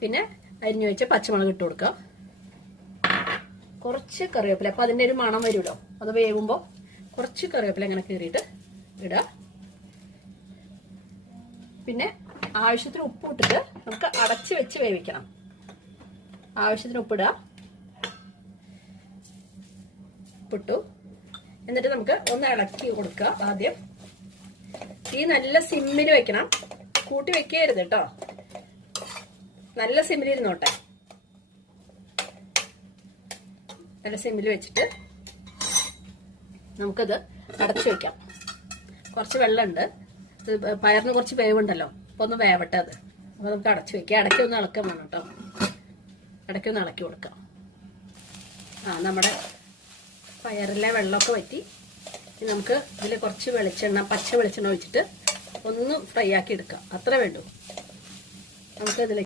പിന്നെ അരിഞ്ഞു വെച്ച പച്ചമുളക് ഇട്ട് കൊടുക്കുക. കുറച്ച് കറിവേപ്പില, അപ്പൊ അതിന്റെ ഒരു മണം വരുമല്ലോ. അത് വേവുമ്പോ കുറച്ച് കറിവേപ്പില ഇങ്ങനെ കീറിയിട്ട് ഇടുക. പിന്നെ ആവശ്യത്തിന് ഉപ്പ് ഇട്ടിട്ട് നമുക്ക് അടച്ചു വെച്ച് വേവിക്കണം. ആവശ്യത്തിന് ഉപ്പിടുക, ഉപ്പിട്ടു. എന്നിട്ട് നമുക്ക് ഒന്ന് ഇളക്കി കൊടുക്കുക. ആദ്യം ഈ നല്ല സിമ്മിൽ വെക്കണം, കൂട്ടി വെക്കരുത് കേട്ടോ. നല്ല സിമ്മിൽ ഇരുന്നോട്ടെ. നല്ല സിമ്മിൽ വെച്ചിട്ട് നമുക്കത് അടച്ചു വെക്കാം. കുറച്ച് വെള്ളമുണ്ട്, പയറിന് കുറച്ച് വേവുണ്ടല്ലോ, അപ്പൊ ഒന്ന് വേവട്ടെ അത്. അപ്പൊ നമുക്ക് അടച്ചു വെക്കാം. ഇടയ്ക്ക് ഒന്ന് ഇളക്കാൻ വേണം കേട്ടോ, ഇടയ്ക്ക് ഒന്ന് ഇളക്കി കൊടുക്കാം. നമ്മുടെ പയറിലെ വെള്ളമൊക്കെ വറ്റി. നമുക്ക് ഇതിൽ കുറച്ച് വെളിച്ചെണ്ണ, പച്ച വെളിച്ചെണ്ണ ഒഴിച്ചിട്ട് ഒന്ന് ഫ്രൈ ആക്കി എടുക്കാം. അത്ര വേണ്ടു. നമുക്ക് ഇതിലേക്ക്